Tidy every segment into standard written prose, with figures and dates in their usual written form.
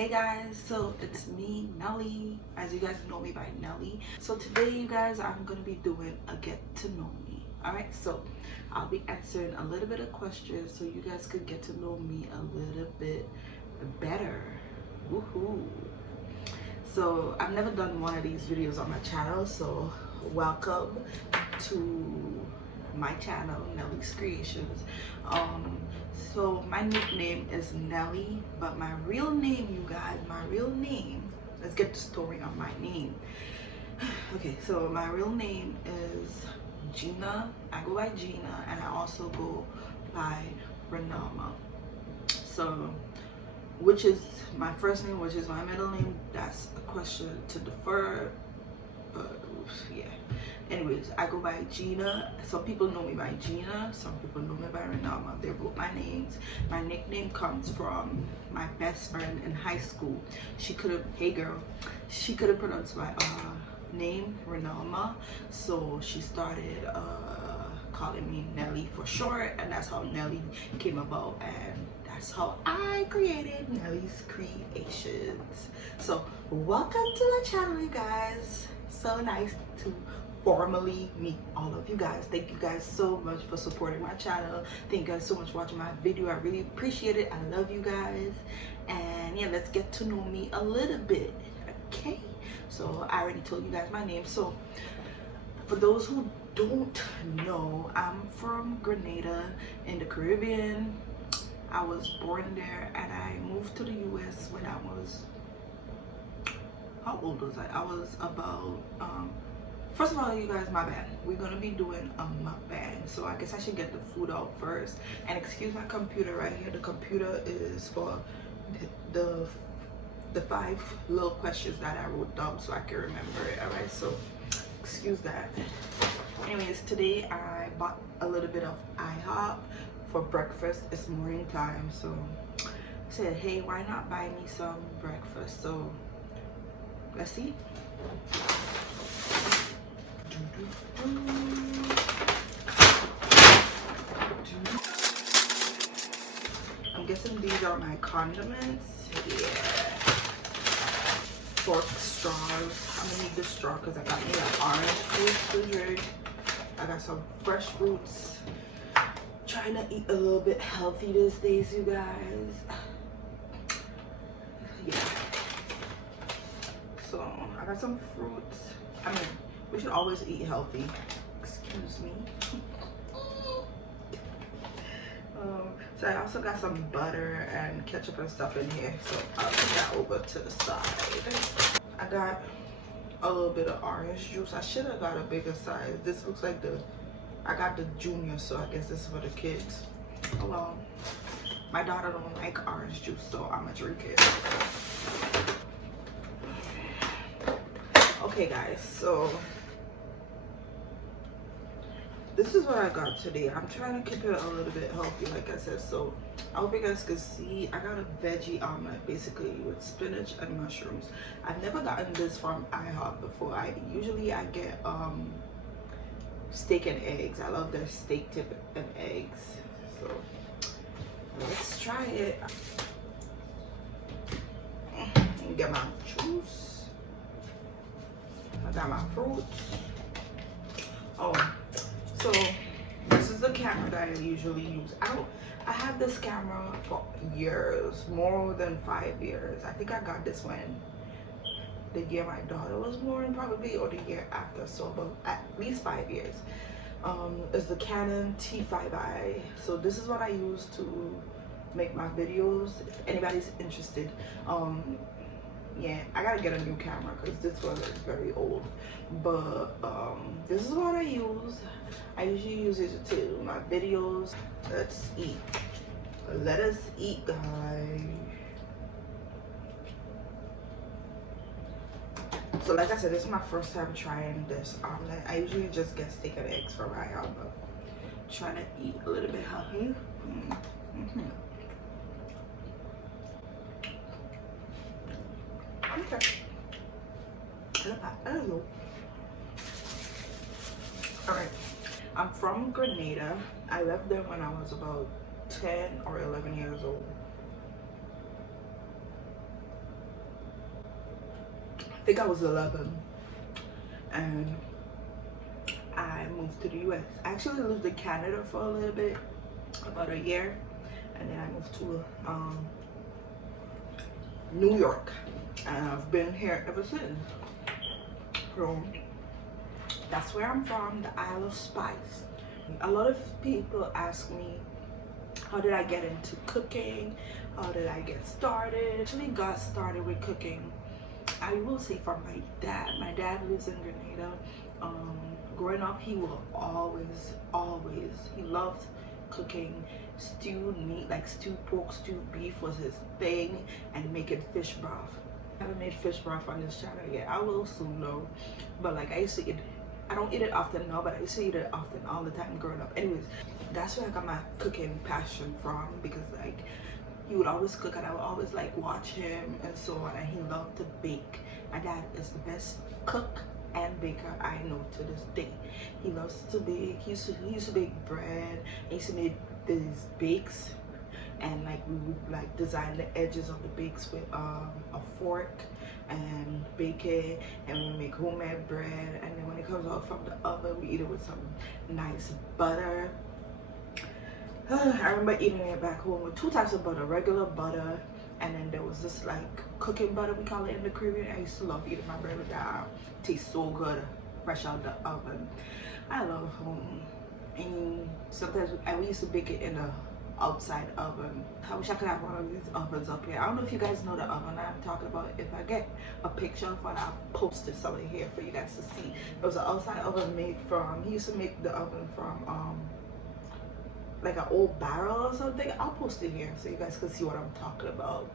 Hey guys, so it's me, Nelly, as you guys know me by Nelly. So today, you guys, I'm gonna be doing a get to know me. Alright, so I'll be answering a little bit of questions so you guys could get to know me a little bit better. Woohoo! So I've never done one of these videos on my channel, so welcome to my channel, Nelly's Creations. So my nickname is Nelly, but my real name, you guys, let's get the story on my name. Okay, so my real name is Gina. I go by Gina, and I also go by Renama. So which is my first name, which is my middle name, that's a question to defer, but yeah. Anyways, I go by Gina. Some people know me by Gina, some people know me by Renama. They're both my names. My nickname comes from my best friend in high school. She couldn't, hey girl, she couldn't pronounce my name, Renama, so she started calling me Nelly for short, and that's how Nelly came about, and that's how I created Nelly's Creations. So welcome to my channel, you guys. So nice to formally meet all of you guys. Thank you guys so much for supporting my channel. Thank you guys so much for watching my video. I really appreciate it. I love you guys. And yeah, let's get to know me a little bit. Okay, so I already told you guys my name. So for those who don't know, I'm from Grenada in the Caribbean. I was born there, and I moved to the US when I was, how old was I? I was about first of all, you guys, my bad, we're gonna be doing a MukBang, so I guess I should get the food out first. And excuse my computer right here. The computer is for the 5 little questions that I wrote down so I can remember it. All right, so excuse that. Anyways, today I bought a little bit of IHOP for breakfast. It's morning time, so I said, hey, why not buy me some breakfast? So let's see. I'm guessing these are my condiments. Yeah. Fork, straws. I'm gonna need the straw because I got me an orange juice to drink. I got some fresh fruits. Trying to eat a little bit healthy these days, you guys. Yeah. So I got some fruits. I mean, we should always eat healthy. Excuse me. So I also got some butter and ketchup and stuff in here, so I'll put that over to the side. I got a little bit of orange juice. I should have got a bigger size. This looks like I got the junior, so I guess this is for the kids. Oh well, my daughter don't like orange juice, so I'm gonna drink it. Okay guys, so this is what I got today. I'm trying to keep it a little bit healthy, like I said. So I hope you guys can see. I got a veggie omelet, basically with spinach and mushrooms. I've never gotten this from IHOP before. I get steak and eggs. I love their steak tip and eggs. So let's try it. Get my juice. I got my fruits. Oh, so this is the camera that I usually use. I have this camera for years, more than 5 years. I think I got this one the year my daughter was born, probably, or the year after, so about at least 5 years. It's the Canon T5i. So this is what I use to make my videos, if anybody's interested. Yeah, I gotta get a new camera because this one is very old, but this is what I use. I usually use it to do my videos. Let's eat. Let us eat, guys. So like I said, this is my first time trying this omelet. I usually just get steak and eggs from IHOP, but I'm trying to eat a little bit healthy. Okay. Alright. I'm from Grenada. I left there when I was about 10 or 11 years old. I think I was 11, and I moved to the US. I actually lived in Canada for a little bit, about a year, and then I moved to New York, and I've been here ever since. So that's where I'm from, the Isle of Spice. A lot of people ask me, how did I get into cooking? How did I get started? I actually got started with cooking, I will say, from my dad. My dad lives in Grenada. Growing up, he will always, he loved cooking. Stewed meat, like stewed pork, stewed beef was his thing, and making fish broth. I haven't made fish broth on this channel yet. I will soon though. But like, I used to eat, I don't eat it often now, but I used to eat it often all the time growing up. Anyways, that's where I got my cooking passion from, because like, he would always cook and I would always like watch him and so on, and he loved to bake. My dad is the best cook and baker I know to this day. He loves to bake. He used to bake bread. He used to make these bakes, and like we would like design the edges of the bakes with a fork and bake it, and we make homemade bread, and then when it comes out from the oven, we eat it with some nice butter. I remember eating it back home with 2 types of butter, regular butter, and then there was this like cooking butter, we call it in the Caribbean. I used to love eating my bread with that. It tastes so good, fresh out the oven. I love home. And sometimes we used to bake it in a outside oven. I wish I could have one of these ovens up here. I don't know if you guys know the oven I'm talking about. If I get a picture of one, I'll post it somewhere here for you guys to see. It was an outside oven made from, he used to make the oven from like an old barrel or something. I'll post it here so you guys can see what I'm talking about.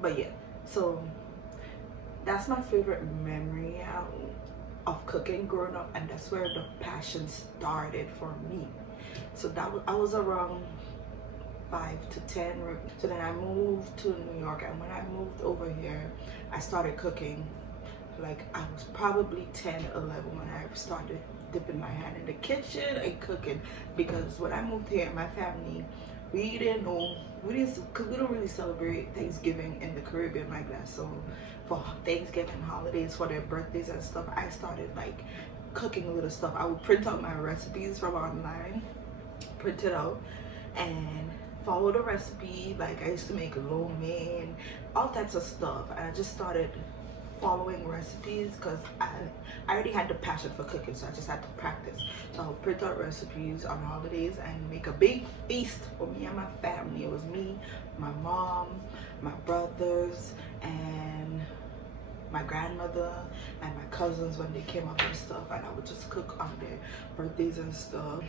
But yeah, so that's my favorite memory of cooking growing up, and that's where the passion started for me. So that was, I was around 5 to 10. So then I moved to New York, and when I moved over here, I started cooking. Like I was probably 10, 11 when I started dipping my hand in the kitchen and cooking, because when I moved here, my family, we didn't know, because we don't really celebrate Thanksgiving in the Caribbean like that. So for Thanksgiving holidays, for their birthdays and stuff, I started like cooking little stuff. I would print out my recipes from online, print it out, and follow the recipe. Like I used to make lo mein, all types of stuff, and I just started following recipes because I already had the passion for cooking, so I just had to practice. So I would print out recipes on holidays and make a big feast for me and my family. It was me, my mom, my brothers, and my grandmother and my cousins when they came up and stuff, and I would just cook on their birthdays and stuff.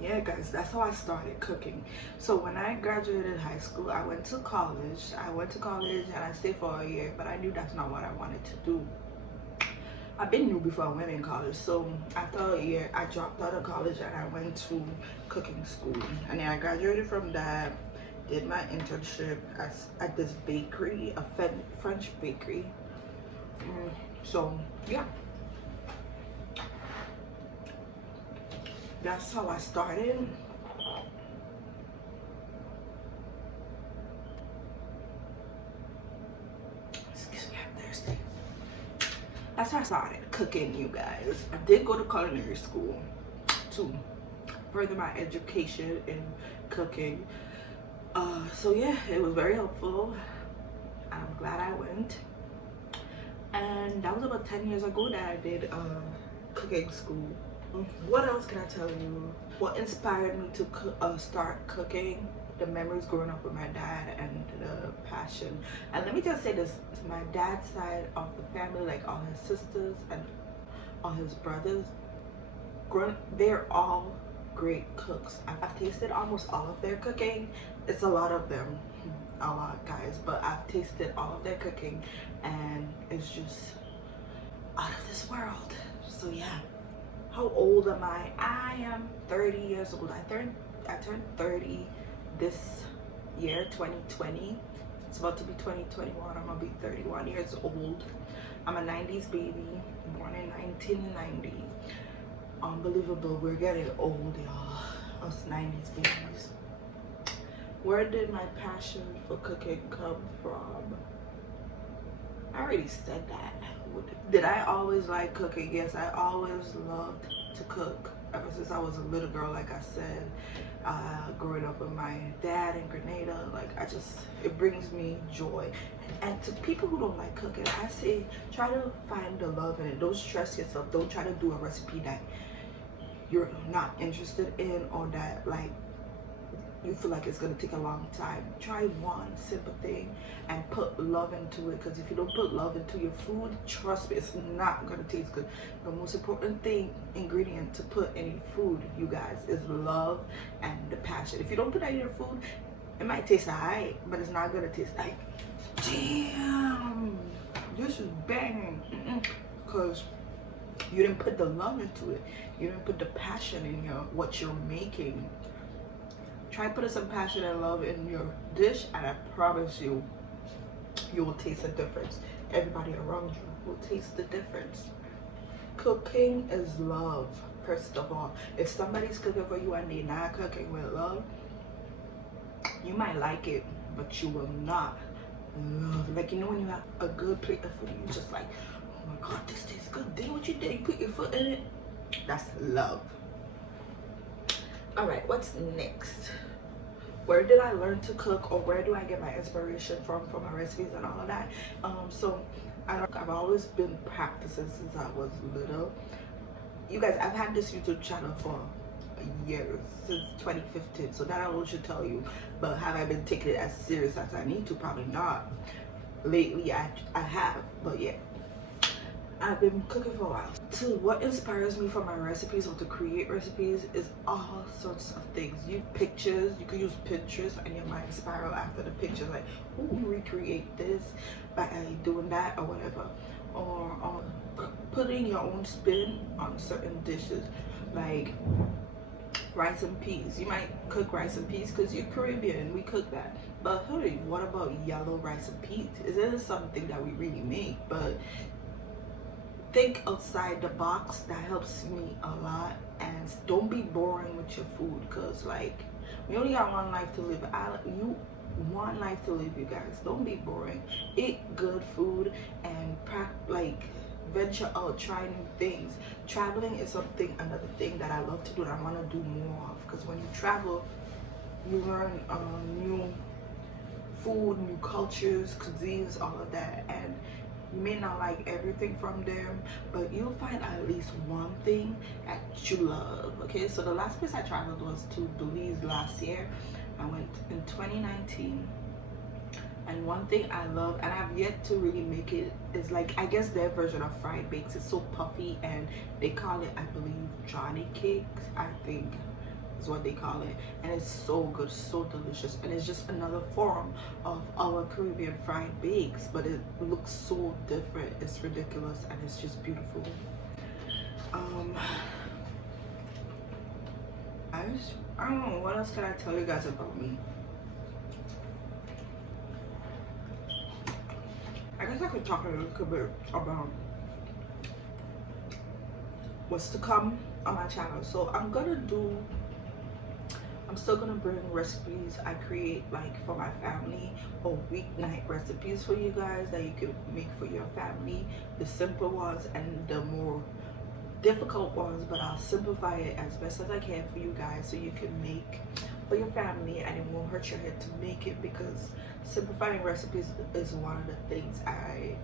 Yeah guys, that's how I started cooking. So when I graduated high school, I went to college. And I stayed for a year, but I knew that's not what I wanted to do. I've been new before I went in college. So after a year, I dropped out of college and I went to cooking school. And then I graduated from that, did my internship at this bakery, a French bakery. So yeah, that's how I started. Excuse me, I'm thirsty. That's how I started cooking, you guys. I did go to culinary school to further my education in cooking. So yeah, it was very helpful. I'm glad I went. And that was about 10 years ago that I did cooking school. What else can I tell you? What inspired me to start cooking? The memories growing up with my dad and the passion. And let me just say this, my dad's side of the family, like all his sisters and all his brothers, they're all great cooks. I've tasted almost all of their cooking. It's a lot of them, a lot guys, but I've tasted all of their cooking and it's just out of this world. So yeah. How old am I? I am 30 years old. I turned 30 this year, 2020. It's about to be 2021. I'm gonna be 31 years old. I'm a 90s baby, born in 1990. Unbelievable, we're getting old, y'all. Us 90s babies. Where did my passion for cooking come from? I I already said that. Did I always like cooking? Yes, I always loved to cook ever since I was a little girl. Like I said, growing up with my dad in Grenada, like it brings me joy. And to people who don't like cooking, I say try to find the love in it. Don't stress yourself. Don't try to do a recipe that you're not interested in, or that like you feel like it's gonna take a long time. Try one simple thing and put love into it, because if you don't put love into your food, trust me, it's not gonna taste good. The most important ingredient to put in your food, you guys, is love and the passion. If you don't put that in your food, it might taste alright, but it's not gonna taste like, damn, this is banging, because you didn't put the love into it. You didn't put the passion in what you're making. Try putting some passion and love in your dish, and I promise you, you will taste a difference. Everybody around you will taste the difference. Cooking is love, first of all. If somebody's cooking for you and they're not cooking with love, you might like it, but you will not love it. Like, you know, when you have a good plate of food, you just like, oh my God, this tastes good. Did what you did, you put your foot in it. That's love. All right, what's next? Where did I learn to cook, or where do I get my inspiration from for my recipes and all of that? So I've always been practicing since I was little. You guys, I've had this YouTube channel for years, since 2015, so that alone should tell you. But have I been taking it as serious as I need to? Probably not. Lately I have, but yeah, I've been cooking for a while. So what inspires me for my recipes, or to create recipes, is all sorts of things. You can use Pinterest, and your mind spiral after the pictures, like, ooh, recreate this by doing that or whatever. Or putting your own spin on certain dishes, like rice and peas. You might cook rice and peas because you're Caribbean, we cook that. But hey, what about yellow rice and peas? It is something that we really make, but think outside the box. That helps me a lot. And don't be boring with your food, because like, we only got one life to live. One life to live, you guys. Don't be boring. Eat good food and venture out, try new things. Traveling is another thing that I love to do, and I want to do more of, because when you travel, you learn new food, new cultures, cuisines, all of that. And you may not like everything from them, but you'll find at least one thing that you love. Okay, so the last place I traveled was to Belize last year. I went in 2019, and one thing I love, and I've yet to really make it, is like, I guess their version of fried bakes. It's so puffy, and they call it, I believe, Johnny cakes, I think is what they call it. And it's so good, so delicious, and it's just another form of our Caribbean fried bakes, but it looks so different. It's ridiculous, and it's just beautiful. I don't know, what else can I tell you guys about me? I guess I could talk a little bit about what's to come on my channel. So I'm still gonna bring recipes I create, like for my family, or weeknight recipes for you guys that you can make for your family. The simple ones and the more difficult ones, but I'll simplify it as best as I can for you guys, so you can make for your family and it won't hurt your head to make it, because simplifying recipes is one of the things I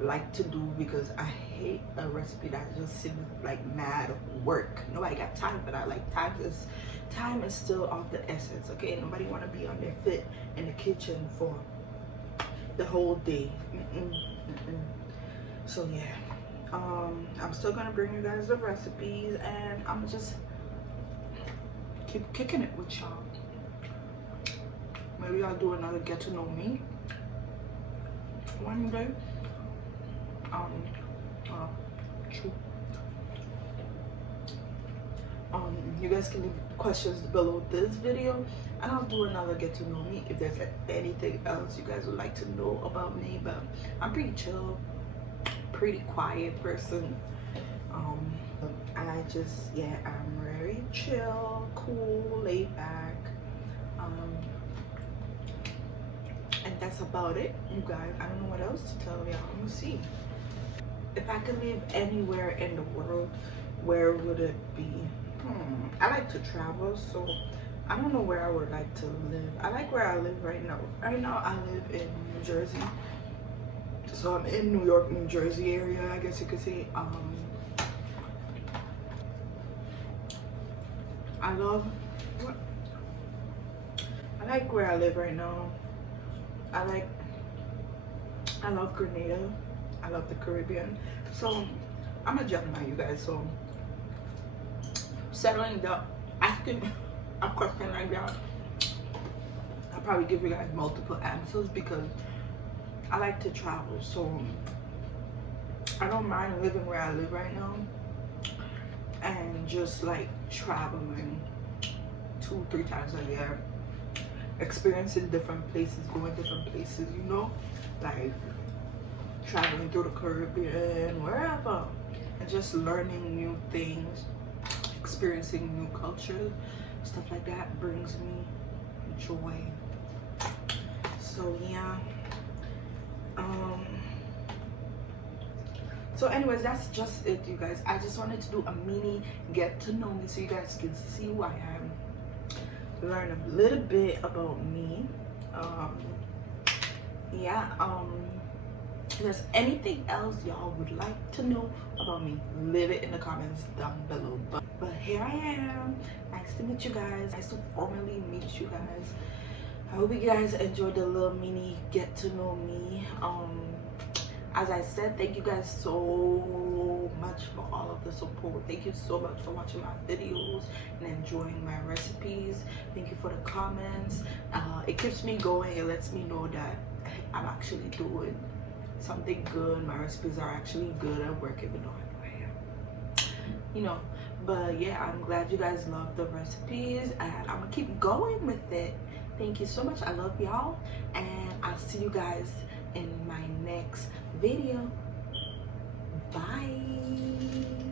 like to do, because I hate a recipe that just seems like mad work. Nobody got time for that. Like, time is still of the essence. Okay, nobody want to be on their feet in the kitchen for the whole day. So yeah, I'm still gonna bring you guys the recipes, and I'm just keep kicking it with y'all. Maybe I'll do another get to know me one day. You guys can leave questions below this video, and I'll do another get to know me if there's anything else you guys would like to know about me. But I'm pretty chill, pretty quiet person. I'm very chill, cool, laid back, and that's about it, you guys. I don't know what else to tell y'all. Let me see. If I could live anywhere in the world, where would it be? I like to travel, so I don't know where I would like to live. I like where I live right now. Right now I live in New Jersey. So I'm in New York, New Jersey area, I guess you could say. I like where I live right now. I love Grenada. I love the Caribbean. So I'm a Gemini, you guys. So settling down, asking a question like that, I'll probably give you guys multiple answers because I like to travel. So I don't mind living where I live right now and just like traveling 2-3 times a year, experiencing different places, going different places, you know, like traveling through the Caribbean, wherever, and just learning new things, experiencing new culture, stuff like that brings me joy. So yeah, so anyways, that's just it, you guys. I just wanted to do a mini get to know me so you guys can see who I am, learn a little bit about me. Yeah, if there's anything else y'all would like to know about me, leave it in the comments down below. But here I am. Nice to meet you guys. Nice to formally meet you guys. I hope you guys enjoyed the little mini get to know me. As I said, thank you guys so much for all of the support. Thank you so much for watching my videos and enjoying my recipes. Thank you for the comments. It keeps me going. It lets me know that I'm actually doing something good. My recipes are actually good at work, even though I know I am, you know. But yeah, I'm glad you guys love the recipes, and I'm gonna keep going with it. Thank you so much. I love y'all, and I'll see you guys in my next video. Bye.